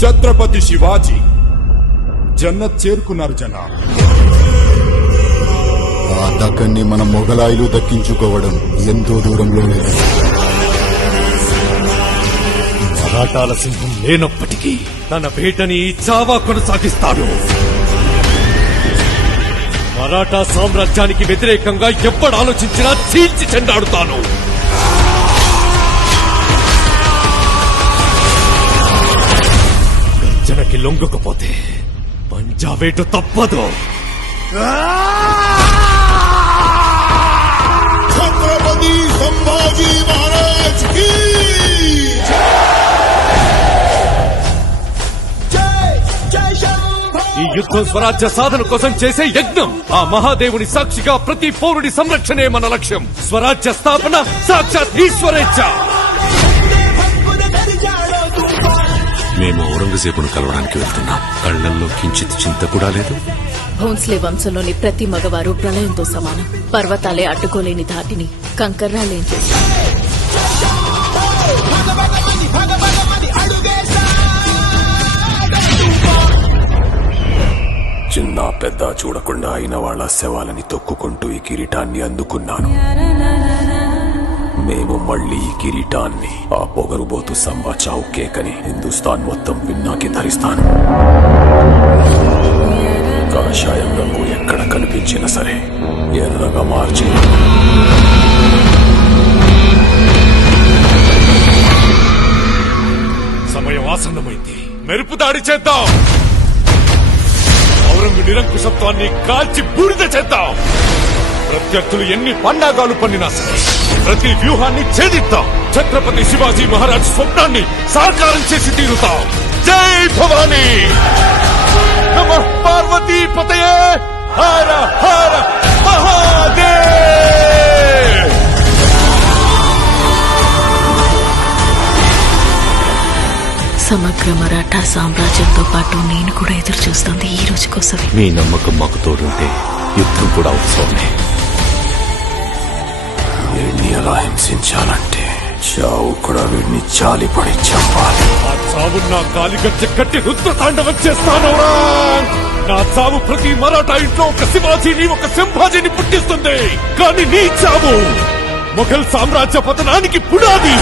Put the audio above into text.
ఛత్రపతి శివాజీ జన్నత్ చేరుకున్నారు జనాబ్. ఆ దక్కన్ని మన మొఘలాయిలు దక్కించుకోవడం ఎంతో దూరంలో లేదు. మరాఠాల సింహం లేనప్పటికీ తన వేటని చావా కొనసాగిస్తాడు. మరాఠా సామ్రాజ్యానికి వ్యతిరేకంగా ఎప్పుడు ఆలోచించినా చీల్చి చెండాడుతాను. గర్జనకి లొంగకపోతే పంజాబేటు తప్పదు. ఛత్రపతి సంభాజీ మహారాజ్ కీ ఈ యుద్ధం స్వరాజ్య సాధన కోసం చేసే యజ్ఞం. ఆ మహాదేవుని సాక్షిగా ప్రతి పౌరుడి సంరక్షణే మన లక్ష్యం. స్వరాజ్య స్థాపన సాక్షాత్ ఈశ్వరేచ్ఛ. మేము ఔరంగజేబును కలవడానికి వెళ్తున్నాం. కళ్లల్లో కించిత్ చింత కూడా లేదు. భోన్స్లే వంశంలోని ప్రతి మగవారు ప్రళయంతో సమానం. పర్వతాలే అడ్డుకోలేని ధాటిని కంకర్రాలేం చేస్తారు. చిన్న పెద్ద చూడకుండా అయిన వాళ్ళ శవాలని తొక్కుకుంటూ ఈ కిరీటాన్ని అందుకున్నాను. మేము మళ్ళీ ఈ కిరీటాన్ని ఆ పొగరుబోతు సంబా చావు కేకని హిందుస్థాన్ మొత్తం విన్నాకి ధరిస్తాను. కాషాయం రంగు ఎక్కడ కనిపించినా సరే ఎర్రగా మార్చి సమయం ఆసన్నమైంది. మెరుపు దాడి చేద్దాం. ఔరంగు నిరంకుశత్వాన్ని కాల్చి బూడిద చేద్దాం. ప్రత్యర్థులు ఎన్ని పండాగాలు పన్నినా సరే ప్రతి వ్యూహాన్ని ఛేదిద్దాం. ఛత్రపతి శివాజీ మహారాజ్ స్వప్నాన్ని సాకారం చేసి తీరుతాం. జై భవానీ. నమః పార్వతీ పతయే. హర హర మహాదేవ్. సమగ్ర మరాఠా సామ్రాజ్యంతో పాటు నేను కూడా ఎదురు చూస్తోంది ఈ రోజు కోసమే. మీ నమ్మకం మాకు తోడుంటే యుద్ధం కూడా ఉత్సవమే. వీడిని ఎలా హింసించాలంటే చావు కూడా వీడిని చాలిపడి చంపాలి. ఆ చావు నా కాలిగజ్జ కట్టి రుద్ర తాండవం చేస్తాను. నా చావు ప్రతి మరాఠా ఇంట్లో ఒక శివాజీని ఒక సంభాజీని పుట్టిస్తుంది. కానీ నీ చావు మొఘల్ సామ్రాజ్య పతనానికి పునాది.